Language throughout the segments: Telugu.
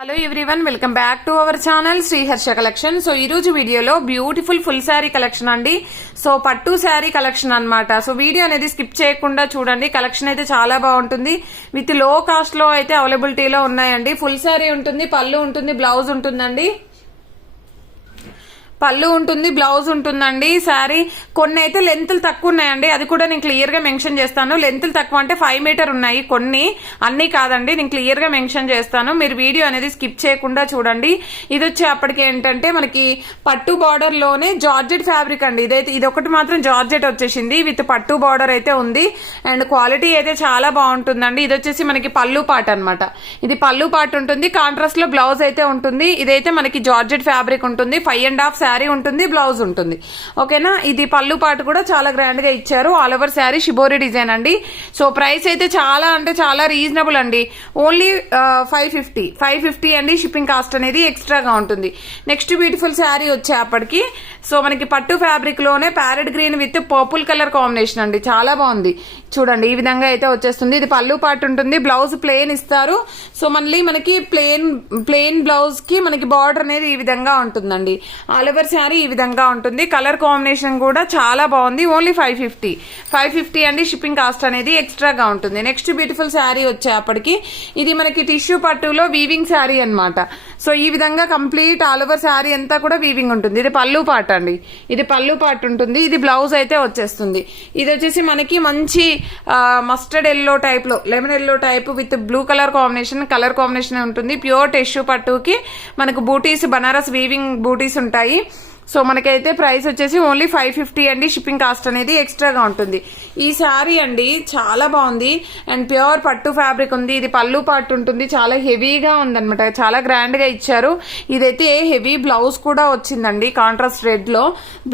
Hello everyone, welcome back to our channel Shri Harsha collection. So ఈ రోజు వీడియోలో బ్యూటిఫుల్ ఫుల్ శారీ కలెక్షన్ అండి. సో పట్టు శారీ కలెక్షన్ అన్నమాట. సో వీడియో అనేది స్కిప్ చేయకుండా చూడండి. కలెక్షన్ అయితే చాలా బాగుంటుంది. విత్ లో కాస్ట్ లో అయితే అవైలబిలిటీలో ఉన్నాయండి. ఫుల్ శారీ ఉంటుంది, పళ్ళు ఉంటుంది, బ్లౌజ్ ఉంటుందండి. పళ్ళు ఉంటుంది, బ్లౌజ్ ఉంటుందండి. శారీ కొన్ని అయితే లెంత్లు తక్కువ ఉన్నాయండి, అది కూడా నేను క్లియర్ గా మెన్షన్ చేస్తాను. లెంత్లు తక్కువ అంటే 5 మీటర్ ఉన్నాయి, కొన్ని అన్ని కాదండి, నేను క్లియర్ గా మెన్షన్ చేస్తాను. మీరు వీడియో అనేది స్కిప్ చేయకుండా చూడండి. ఇది వచ్చేప్పటికి ఏంటంటే మనకి పట్టు బార్డర్ లోనే జార్జెట్ ఫ్యాబ్రిక్ అండి. ఇదైతే ఇది ఒకటి మాత్రం జార్జెట్ వచ్చేసింది, విత్ పట్టు బార్డర్ అయితే ఉంది. అండ్ క్వాలిటీ అయితే చాలా బాగుంటుందండి. ఇది వచ్చేసి మనకి పళ్ళు పాట అనమాట. ఇది పళ్ళు పాట ఉంటుంది, కాంట్రాస్ట్ లో బ్లౌజ్ అయితే ఉంటుంది. ఇదైతే మనకి జార్జెట్ ఫ్యాబ్రిక్ ఉంటుంది, 5.5 శారీ ఉంటుంది, బ్లౌజ్ ఉంటుంది. ఓకేనా. ఇది పళ్ళు పాటు కూడా చాలా గ్రాండ్ గా ఇచ్చారు. All over sari shibori design అండి. సో ప్రైస్ అయితే చాలా అంటే చాలా రీజనబుల్ అండి. ఓన్లీ 550 అండి. షిప్పింగ్ కాస్ట్ అనేది ఎక్స్ట్రాగా ఉంటుంది. నెక్స్ట్ బ్యూటిఫుల్ శారీ వచ్చేప్పటికి సో మనకి పట్టు ఫ్యాబ్రిక్ లోనే parrot green with purple colour combination అండి. చాలా బాగుంది చూడండి. ఈ విధంగా అయితే వచ్చేస్తుంది. ఇది పళ్ళు పాటు ఉంటుంది, బ్లౌజ్ ప్లెయిన్ ఇస్తారు. సో మళ్ళీ మనకి ప్లెయిన్ బ్లౌజ్ కి మనకి బార్డర్ అనేది ఈ విధంగా ఉంటుందండి. ఆల్ ఓవర్ శారీ ఈ విధంగా ఉంటుంది. కలర్ కాంబినేషన్ కూడా చాలా బాగుంది. ఓన్లీ 550 అండి. షిప్పింగ్ కాస్ట్ అనేది ఎక్స్ట్రాగా ఉంటుంది. నెక్స్ట్ బ్యూటిఫుల్ శారీ వచ్చేప్పటికి ఇది మనకి టిష్యూ పట్టులో వీవింగ్ శారీ అన్నమాట. సో ఈ విధంగా కంప్లీట్ ఆల్ ఓవర్ శారీ అంతా కూడా వీవింగ్ ఉంటుంది. ఇది పళ్ళు పాట అండి. ఇది పళ్ళు పాట ఉంటుంది. ఇది బ్లౌజ్ అయితే వచ్చేస్తుంది. ఇది వచ్చేసి మనకి మంచి మస్టర్డ్ ఎల్లో టైప్ లో, lemon yellow type with blue colour combination ఉంటుంది. ప్యూర్ టిష్యూ పట్టుకి మనకు బూటీస్, బనారస్ వీవింగ్ బూటీస్ ఉంటాయి. సో మనకైతే ప్రైస్ వచ్చేసి ఓన్లీ 550 అండి. షిప్పింగ్ కాస్ట్ అనేది ఎక్స్ట్రాగా ఉంటుంది. ఈ శారీ అండి చాలా బాగుంది అండ్ ప్యూర్ పట్టు ఫ్యాబ్రిక్ ఉంది. ఇది పళ్ళు పాటు ఉంటుంది, చాలా హెవీగా ఉందన్నమాట, చాలా గ్రాండ్ గా ఇచ్చారు. ఇదైతే హెవీ బ్లౌజ్ కూడా వచ్చిందండి, కాంట్రాస్ట్ రెడ్ లో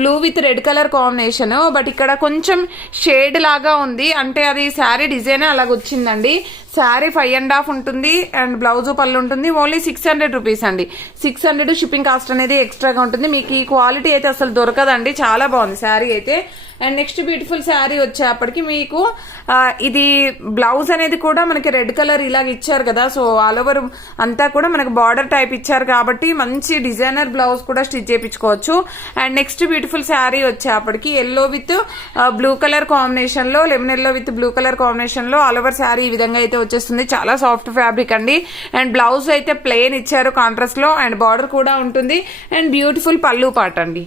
blue with red colour combination. But ఇక్కడ కొంచెం షేడ్ లాగా ఉంది, అంటే అది శారీ డిజైన్ అలాగ వచ్చిందండి. శారీ 5.5 ఉంటుంది అండ్ బ్లౌజ్ పళ్ళు ఉంటుంది. ఓన్లీ 600 రూపీస్ అండి. 600 షిప్పింగ్ కాస్ట్ అనేది ఎక్స్ట్రాగా ఉంటుంది. మీకు ఈ క్వాలిటీ అయితే అసలు దొరకదండి. చాలా బాగుంది శారీ అయితే. అండ్ నెక్స్ట్ బ్యూటిఫుల్ శారీ వచ్చేప్పటికి మీకు ఇది బ్లౌజ్ అనేది కూడా మనకి రెడ్ కలర్ ఇలాగ ఇచ్చారు కదా. సో ఆల్ ఓవర్ అంతా కూడా మనకు బార్డర్ టైప్ ఇచ్చారు కాబట్టి మంచి డిజైనర్ బ్లౌజ్ కూడా స్టిచ్ చేయించుకోవచ్చు. అండ్ నెక్స్ట్ బ్యూటిఫుల్ శారీ వచ్చేప్పటికి yellow with blue colour combination లో, lemon yellow with blue colour combination లో ఆల్ ఓవర్ శారీ ఈ విధంగా అయితే వచ్చేస్తుంది. చాలా సాఫ్ట్ ఫ్యాబ్రిక్ అండి. అండ్ బ్లౌజ్ అయితే ప్లెయిన్ ఇచ్చారు కాంట్రాస్ట్ లో, అండ్ బార్డర్ కూడా ఉంటుంది. అండ్ బ్యూటిఫుల్ పళ్ళు పాట అండి.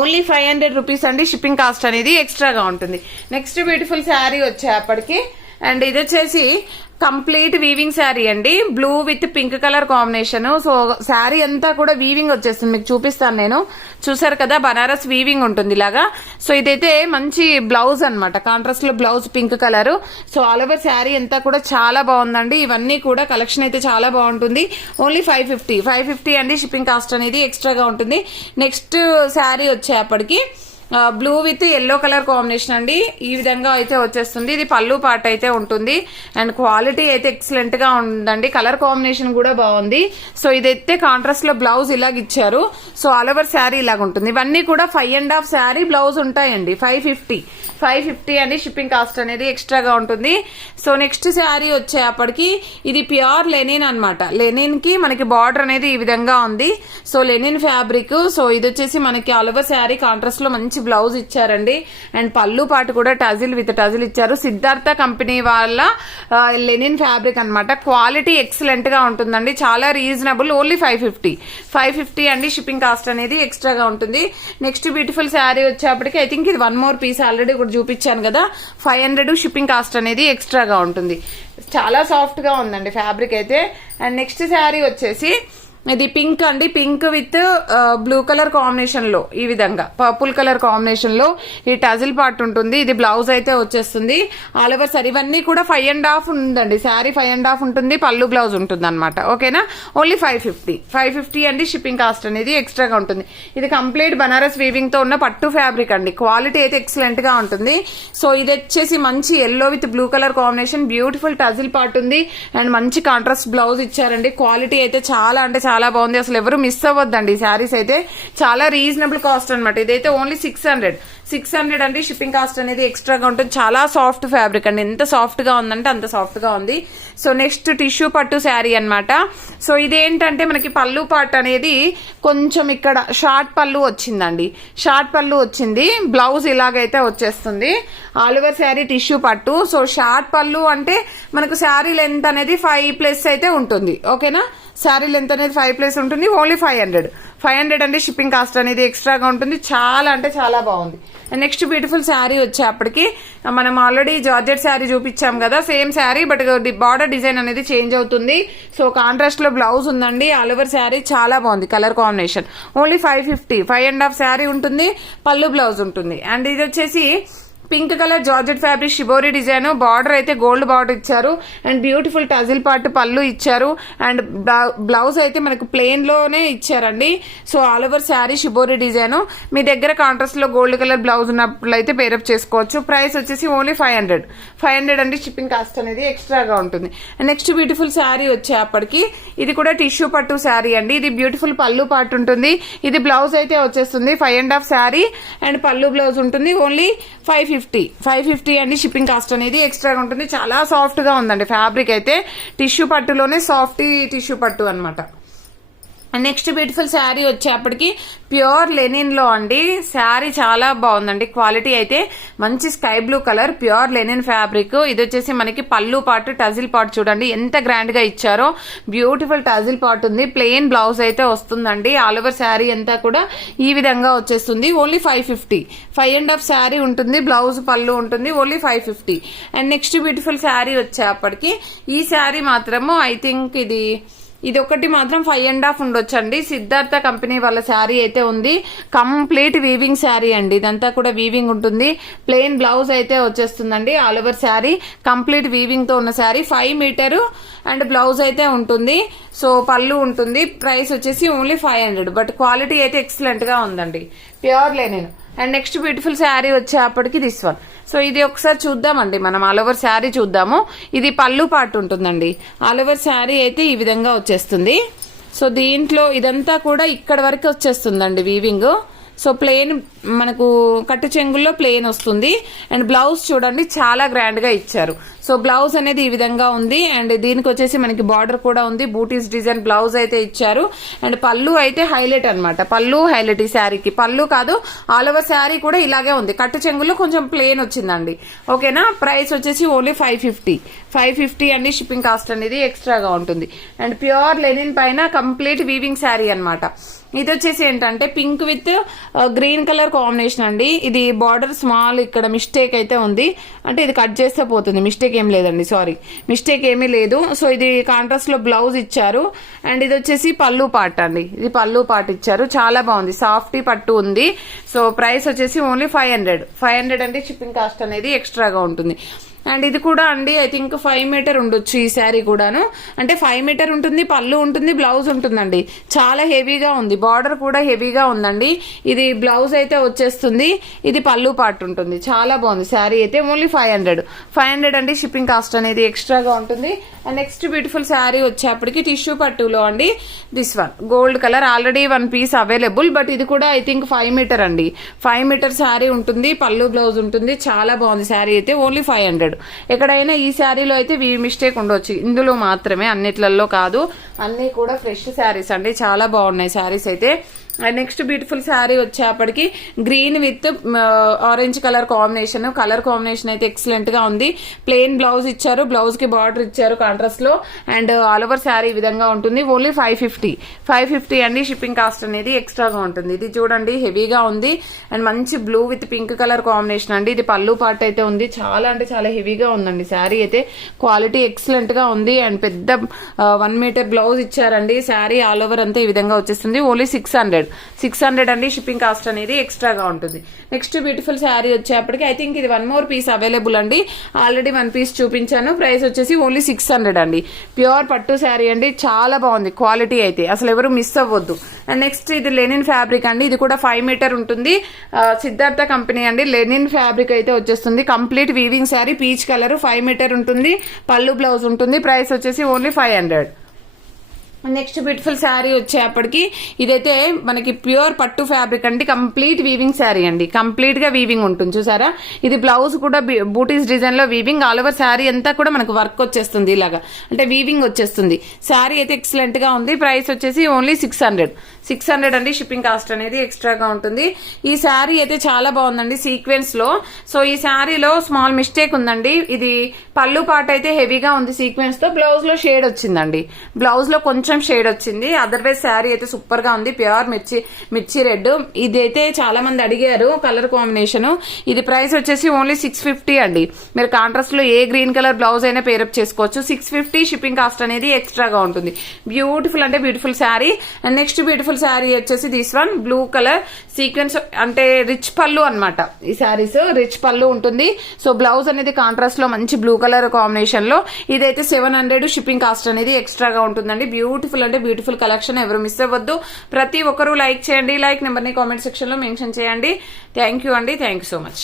ఓన్లీ 500 రూపీస్ అండి. షిప్పింగ్ కాస్ట్ అనేది ఎక్స్ట్రాగా ఉంటుంది. నెక్స్ట్ బ్యూటిఫుల్ శారీ వచ్చేప్పటికి అండ్ ఇది వచ్చేసి కంప్లీట్ వీవింగ్ శారీ అండి. Blue with pink colour combination. So sari అంతా కూడా వీవింగ్ వచ్చేస్తుంది, మీకు చూపిస్తాను నేను. చూసారు కదా, బనారస్ వీవింగ్ ఉంటుంది ఇలాగా. సో ఇదైతే మంచి బ్లౌజ్ అనమాట, కాంట్రాస్ట్ లో blouse pink colour. So all over sari అంతా కూడా చాలా బాగుందండి. ఇవన్నీ కూడా కలెక్షన్ అయితే చాలా బాగుంటుంది. ఓన్లీ 550 అండి. షిప్పింగ్ కాస్ట్ అనేది ఎక్స్ట్రాగా ఉంటుంది. నెక్స్ట్ శారీ వచ్చేప్పటికి blue with yellow colour combination అండి. ఈ విధంగా అయితే వచ్చేస్తుంది. ఇది పళ్ళు పాట అయితే ఉంటుంది అండ్ క్వాలిటీ అయితే ఎక్సలెంట్ గా ఉందండి. కలర్ కాంబినేషన్ కూడా బాగుంది. సో ఇదైతే కాంట్రాస్ట్ లో బ్లౌజ్ ఇలాగ ఇచ్చారు. సో ఆల్ ఓవర్ శారీ ఇలాగ ఉంటుంది. ఇవన్నీ కూడా 5.5 శారీ బ్లౌజ్ ఉంటాయండి. 550 అండి. షిప్పింగ్ కాస్ట్ అనేది ఎక్స్ట్రాగా ఉంటుంది. సో నెక్స్ట్ శారీ వచ్చేప్పటికి ఇది ప్యూర్ లెనిన్ అనమాట. లెనిన్ కి మనకి బార్డర్ అనేది ఈ విధంగా ఉంది. So linen fabric. సో ఇది వచ్చేసి మనకి ఆల్ ఓవర్ శారీ కాంట్రాస్ట్ లో మంచి బ్లౌజ్ ఇచ్చారండి. అండ్ పళ్ళు పాటు కూడా టజిల్ విత్ టజిల్ ఇచ్చారు. సిద్ధార్థ కంపెనీ వాళ్ళ లెనిన్ ఫ్యాబ్రిక్ అనమాట. క్వాలిటీ ఎక్సలెంట్ గా ఉంటుందండి, చాలా రీజనబుల్. ఓన్లీ 550 అండి. షిప్పింగ్ కాస్ట్ అనేది ఎక్స్ట్రాగా ఉంటుంది. నెక్స్ట్ బ్యూటిఫుల్ శారీ వచ్చేప్పటికి ఐ థింక్ ఇది 1 మోర్ పీస్ ఆల్రెడీ కూడా చూపించాను కదా. 500 షిప్పింగ్ కాస్ట్ అనేది ఎక్స్ట్రాగా ఉంటుంది. చాలా సాఫ్ట్ గా ఉందండి ఫ్యాబ్రిక్ అయితే. అండ్ నెక్స్ట్ శారీ వచ్చేసి ఇది పింక్ అండి. Pink with blue colour combination లో ఈ విధంగా పర్పుల్ కలర్ కాంబినేషన్ లో ఈ టజిల్ పార్ట్ ఉంటుంది. ఇది బ్లౌజ్ అయితే వచ్చేస్తుంది. ఆల్ ఓవర్ సారీ ఇవన్నీ కూడా 5.5 ఉందండి. శారీ 5.5 ఉంటుంది, పళ్ళు బ్లౌజ్ ఉంటుంది అనమాట. ఓకేనా. ఓన్లీ 550 అండి. షిప్పింగ్ కాస్ట్ అనేది ఎక్స్ట్రాగా ఉంటుంది. ఇది కంప్లీట్ బనారస్ వీవింగ్ తో ఉన్న పట్టు ఫ్యాబ్రిక్ అండి. క్వాలిటీ అయితే ఎక్సలెంట్ గా ఉంటుంది. సో ఇది వచ్చేసి మంచి yellow with blue colour combination, beautiful tassel part ఉంది అండ్ మంచి కాంట్రాస్ట్ బ్లౌజ్ ఇచ్చారండి. క్వాలిటీ అయితే చాలా అంటే చాలా బాగుంది. అసలు ఎవరు మిస్ అవ్వద్దండి. శారీస్ అయితే చాలా రీజనబుల్ కాస్ట్ అనమాట. ఇదైతే ఓన్లీ 600 600 అండి. షిప్పింగ్ కాస్ట్ అనేది ఎక్స్ట్రాగా ఉంటుంది. చాలా సాఫ్ట్ ఫ్యాబ్రిక్ అండి, ఎంత సాఫ్ట్ గా ఉందంటే అంత సాఫ్ట్ గా ఉంది. సో నెక్స్ట్ టిష్యూ పట్టు శారీ అన్నమాట. సో ఇదేంటంటే మనకి పళ్ళు పార్ట్ అనేది కొంచెం ఇక్కడ షార్ట్ పళ్ళు వచ్చిందండి, షార్ట్ పళ్ళు వచ్చింది. బ్లౌజ్ ఇలాగైతే వచ్చేస్తుంది. ఆల్ ఓవర్ శారీ టిష్యూ పట్టు. సో షార్ట్ పళ్ళు అంటే మనకు శారీ లెంత్ అనేది 5+ అయితే ఉంటుంది. ఓకేనా, శారీ లెంత్ అనేది 5+ ఉంటుంది. ఓన్లీ 500 అండి. షిప్పింగ్ కాస్ట్ అనేది ఎక్స్ట్రాగా ఉంటుంది. చాలా అంటే చాలా బాగుంది. నెక్స్ట్ బ్యూటిఫుల్ శారీ వచ్చేప్పటికి మనం ఆల్రెడీ జార్జెట్ శారీ చూపించాం కదా, same sari but border design అనేది చేంజ్ అవుతుంది. సో కాంట్రాస్ట్ లో బ్లౌజ్ ఉందండి. ఆల్ ఓవర్ శారీ చాలా బాగుంది, కలర్ కాంబినేషన్. ఓన్లీ 550, 5.5 శారీ ఉంటుంది, పళ్ళు బ్లౌజ్ ఉంటుంది. అండ్ ఇది వచ్చేసి pink colour georgette fabric shibori design. Border అయితే గోల్డ్ బార్డర్ ఇచ్చారు అండ్ బ్యూటిఫుల్ టజిల్ పార్ట్ పళ్ళు ఇచ్చారు. అండ్ బ్లౌజ్ అయితే మనకు ప్లెయిన్ లోనే ఇచ్చారండి. So all over sari shibori design. మీ దగ్గర కాంట్రాస్ట్ లో గోల్డ్ కలర్ బ్లౌజ్ ఉన్నట్లయితే పేరప్ చేసుకోవచ్చు. ప్రైస్ వచ్చేసి ఓన్లీ 500 అండి. షిప్పింగ్ కాస్ట్ అనేది ఎక్స్ట్రాగా ఉంటుంది. నెక్స్ట్ బ్యూటిఫుల్ శారీ వచ్చేప్పటికి ఇది కూడా టిష్యూ పట్టు శారీ అండి. ఇది బ్యూటిఫుల్ పళ్ళు పార్ట్ ఉంటుంది. ఇది బ్లౌజ్ అయితే వచ్చేస్తుంది 5.5 శారీ అండ్ పళ్ళు బ్లౌజ్ ఉంటుంది. ఓన్లీ 550 అండి. షిప్పింగ్ కాస్ట్ అనేది ఎక్స్ట్రాగా ఉంటుంది. చాలా సాఫ్ట్ గా ఉందండి ఫ్యాబ్రిక్ అయితే. టిష్యూ పట్టులోనే సాఫ్ట్ టిష్యూ పట్టు అనమాట. నెక్స్ట్ బ్యూటిఫుల్ శారీ వచ్చేప్పటికి ప్యూర్ లెనిన్ లో అండి. శారీ చాలా బాగుందండి. క్వాలిటీ అయితే మంచి sky blue colour pure linen fabric. ఇది వచ్చేసి మనకి పళ్ళు పార్ట్ టజిల్ పార్ట్ చూడండి ఎంత గ్రాండ్ గా ఇచ్చారో. బ్యూటిఫుల్ టజిల్ పార్ట్ ఉంది. ప్లెయిన్ బ్లౌజ్ అయితే వస్తుందండి. ఆల్ ఓవర్ శారీ అంతా కూడా ఈ విధంగా వచ్చేస్తుంది. ఓన్లీ 550, 5.5 శారీ ఉంటుంది, బ్లౌజ్ పళ్ళు ఉంటుంది. Only 550. And next beautiful sari వచ్చేప్పటికి ఈ శారీ మాత్రము ఐ థింక్ ఇది ఒకటి మాత్రం 5.5 ఉండొచ్చండి. సిద్ధార్థ కంపెనీ వాళ్ళ శారీ అయితే ఉంది. కంప్లీట్ వీవింగ్ శారీ అండి. ఇదంతా కూడా వీవింగ్ ఉంటుంది. ప్లెయిన్ బ్లౌజ్ అయితే వచ్చేస్తుందండి. All over sari complete weaving తో ఉన్న శారీ. 5 మీటరు అండ్ బ్లౌజ్ అయితే ఉంటుంది. సో పళ్ళు ఉంటుంది. ప్రైస్ వచ్చేసి ఓన్లీ 500. బట్ క్వాలిటీ అయితే ఎక్సలెంట్ గా ఉందండి, pure linen. And next beautiful sari వచ్చేప్పటికి దిస్ వన్. సో ఇది ఒకసారి చూద్దామండి మనం. ఆల్ ఓవర్ శారీ చూద్దాము. ఇది పళ్ళు పార్ట్ ఉంటుందండి. ఆల్ ఓవర్ శారీ అయితే ఈ విధంగా వచ్చేస్తుంది. సో దీంట్లో ఇదంతా కూడా ఇక్కడ వరకు వచ్చేస్తుందండి వీవింగ్. సో ప్లెయిన్ మనకు కట్టు చెంగుల్లో ప్లెయిన్ వస్తుంది. అండ్ బ్లౌజ్ చూడండి చాలా గ్రాండ్ గా ఇచ్చారు. సో బ్లౌజ్ అనేది ఈ విధంగా ఉంది. అండ్ దీనికి వచ్చేసి మనకి బార్డర్ కూడా ఉంది. బూటీస్ డిజైన్ బ్లౌజ్ అయితే ఇచ్చారు. అండ్ పళ్ళు అయితే హైలైట్ అనమాట. పళ్ళు హైలైట్ ఈ శారీకి. పళ్ళు కాదు, ఆల్ ఓవర్ శారీ కూడా ఇలాగే ఉంది. కట్టు చెంగుల్లో కొంచెం ప్లెయిన్ వచ్చిందండి. ఓకేనా, ప్రైస్ వచ్చేసి ఓన్లీ 550 అండి. షిప్పింగ్ కాస్ట్ అనేది ఎక్స్ట్రాగా ఉంటుంది. అండ్ ప్యూర్ లెనిన్ పైన కంప్లీట్ వీవింగ్ శారీ అనమాట. ఇది వచ్చేసి ఏంటంటే pink with green colour combination అండి. ఇది బార్డర్ స్మాల్ ఇక్కడ మిస్టేక్ అయితే ఉంది. అంటే ఇది కట్ చేస్తే పోతుంది, మిస్టేక్ ఏం లేదండి, సారీ మిస్టేక్ ఏమీ లేదు. సో ఇది కాంట్రాస్ట్ లో బ్లౌజ్ ఇచ్చారు. అండ్ ఇది వచ్చేసి పళ్ళు పార్ట్ అండి. ఇది పళ్ళు పార్ట్ ఇచ్చారు. చాలా బాగుంది, సాఫ్ట్ పట్టు ఉంది. సో ప్రైస్ వచ్చేసి ఓన్లీ 500 అంటే షిప్పింగ్ కాస్ట్ అనేది ఎక్స్ట్రాగా ఉంటుంది. అండ్ ఇది కూడా అండి ఐ థింక్ 5 మీటర్ ఉండొచ్చు ఈ శారీ కూడాను. అంటే 5 మీటర్ ఉంటుంది, పళ్ళు ఉంటుంది, బ్లౌజ్ ఉంటుందండి. చాలా హెవీగా ఉంది. బార్డర్ కూడా హెవీగా ఉందండి. ఇది బ్లౌజ్ అయితే వచ్చేస్తుంది. ఇది పళ్ళు పార్ట్ ఉంటుంది. చాలా బాగుంది శారీ అయితే. ఓన్లీ 500 అండి. షిప్పింగ్ కాస్ట్ అనేది ఎక్స్ట్రాగా ఉంటుంది. అండ్ నెక్స్ట్ బ్యూటిఫుల్ శారీ వచ్చేప్పటికి టిష్యూ పట్టులో అండి. This one gold colour. Already 1 piece available. But ఇది కూడా ఐ థింక్ 5 మీటర్ అండి. 5 మీటర్ శారీ ఉంటుంది, పళ్ళు బ్లౌజ్ ఉంటుంది. చాలా బాగుంది శారీ అయితే. ఓన్లీ 500. ఎక్కడైనా ఈ శారీలో అయితే మిస్టేక్ ఉండొచ్చు, ఇందులో మాత్రమే, అన్నిట్లలో కాదు. అన్ని కూడా ఫ్రెష్ శారీస్ అండి. చాలా బాగున్నాయి శారీస్ అయితే. అండ్ నెక్స్ట్ బ్యూటిఫుల్ శారీ వచ్చేప్పటికి green with orange colour combination అయితే ఎక్సలెంట్ గా ఉంది. ప్లెయిన్ బ్లౌజ్ ఇచ్చారు, బ్లౌజ్ కి బార్డర్ ఇచ్చారు కాంట్రాస్ట్ లో. అండ్ ఆల్ ఓవర్ శారీ ఈ విధంగా ఉంటుంది. ఓన్లీ 550 అండి. షిప్పింగ్ కాస్ట్ అనేది ఎక్స్ట్రాగా ఉంటుంది. ఇది చూడండి హెవీగా ఉంది. అండ్ మంచి blue with pink colour combination అండి. ఇది పళ్ళు పార్ట్ అయితే ఉంది. చాలా అంటే చాలా హెవీగా ఉందండి శారీ అయితే. క్వాలిటీ ఎక్సలెంట్ గా ఉంది. అండ్ పెద్ద 1 మీటర్ బ్లౌజ్ ఇచ్చారండి. శారీ ఆల్ ఓవర్ అంతా ఈ విధంగా వచ్చేస్తుంది. ఓన్లీ 600 అండి. షిప్పింగ్ కాస్ట్ అనేది ఎక్స్ట్రాగా ఉంటుంది. నెక్స్ట్ బ్యూటిఫుల్ శారీ వచ్చేప్పటికి ఐ థింక్ ఇది 1 మోర్ పీస్ అవైలబుల్ అండి. ఆల్రెడీ 1 పీస్ చూపించాను. ప్రైస్ వచ్చేసి ఓన్లీ 600 అండి. ప్యూర్ పట్టు శారీ అండి. చాలా బాగుంది క్వాలిటీ అయితే, అసలు ఎవరు మిస్ అవ్వద్దు. అండ్ నెక్స్ట్ ఇది లెనిన్ ఫ్యాబ్రిక్ అండి. ఇది కూడా 5 మీటర్ ఉంటుంది. సిద్ధార్థ కంపెనీ అండి. లెనిన్ ఫ్యాబ్రిక్ అయితే వచ్చేస్తుంది. Complete weaving sari, peach colour, 5 metre ఉంటుంది, పళ్ళు బ్లౌజ్ ఉంటుంది. ప్రైస్ వచ్చేసి ఓన్లీ 500. నెక్స్ట్ బ్యూటిఫుల్ శారీ వచ్చేప్పటికి ఇదైతే మనకి ప్యూర్ పట్టు ఫ్యాబ్రిక్ అండి, కంప్లీట్ వీవింగ్ శారీ అండి, కంప్లీట్ గా వీవింగ్ ఉంటుంది చూసారా. ఇది బ్లౌజ్ కూడా బూటీస్ డిజైన్ లో వీవింగ్, ఆల్ ఓవర్ శారీ అంతా కూడా మనకు వర్క్ వచ్చేస్తుంది, ఇలాగా అంటే వీవింగ్ వచ్చేస్తుంది. శారీ అయితే ఎక్సలెంట్ గా ఉంది. ప్రైస్ వచ్చేసి ఓన్లీ 600 అండి. షిప్పింగ్ కాస్ట్ అనేది ఎక్స్ట్రాగా ఉంటుంది. ఈ శారీ అయితే చాలా బాగుందండి సీక్వెన్స్ లో. సో ఈ శారీలో స్మాల్ మిస్టేక్ ఉందండి, ఇది పళ్ళు పార్ట్ అయితే హెవీగా ఉంది సీక్వెన్స్ తో, బ్లౌజ్ లో షేడ్ వచ్చిందండి, బ్లౌజ్ లో కొంచెం షేడ్ వచ్చింది. అదర్వైజ్ శారీ అయితే సూపర్ గా ఉంది, ప్యూర్ మిర్చి రెడ్. ఇదైతే చాలా మంది అడిగారు కలర్ కాంబినేషన్. ఇది ప్రైస్ వచ్చేసి ఓన్లీ 650 అండి. మీరు కాంట్రాస్ట్ లో ఏ గ్రీన్ కలర్ బ్లౌజ్ అయినా పేరప్ చేసుకోవచ్చు. 650 షిప్పింగ్ కాస్ట్ అనేది ఎక్స్ట్రాగా ఉంటుంది. బ్యూటిఫుల్ అంటే beautiful sari. And next beautiful sari వచ్చేసి this one blue colour sequence అంటే రిచ్ పళ్ళు అన్నమాట. ఈ శారీస్ రిచ్ పళ్ళు ఉంటుంది. సో బ్లౌజ్ అనేది కాంట్రాస్ట్ లో మంచి బ్లూ కలర్ కాంబినేషన్ లో. ఇదైతే 700 షిప్పింగ్ కాస్ట్ అనేది ఎక్స్ట్రాగా ఉంటుందండి. బ్యూటిఫుల్ అంటే బ్యూటిఫుల్ కలెక్షన్, ఎవరు మిస్ అవ్వద్దు. ప్రతి ఒక్కరూ లైక్ చేయండి, లైక్ నెంబర్ ని కామెంట్ సెక్షన్ లో మెన్షన్ చేయండి. థ్యాంక్ యూ అండి, థ్యాంక్ యూ సో మచ్.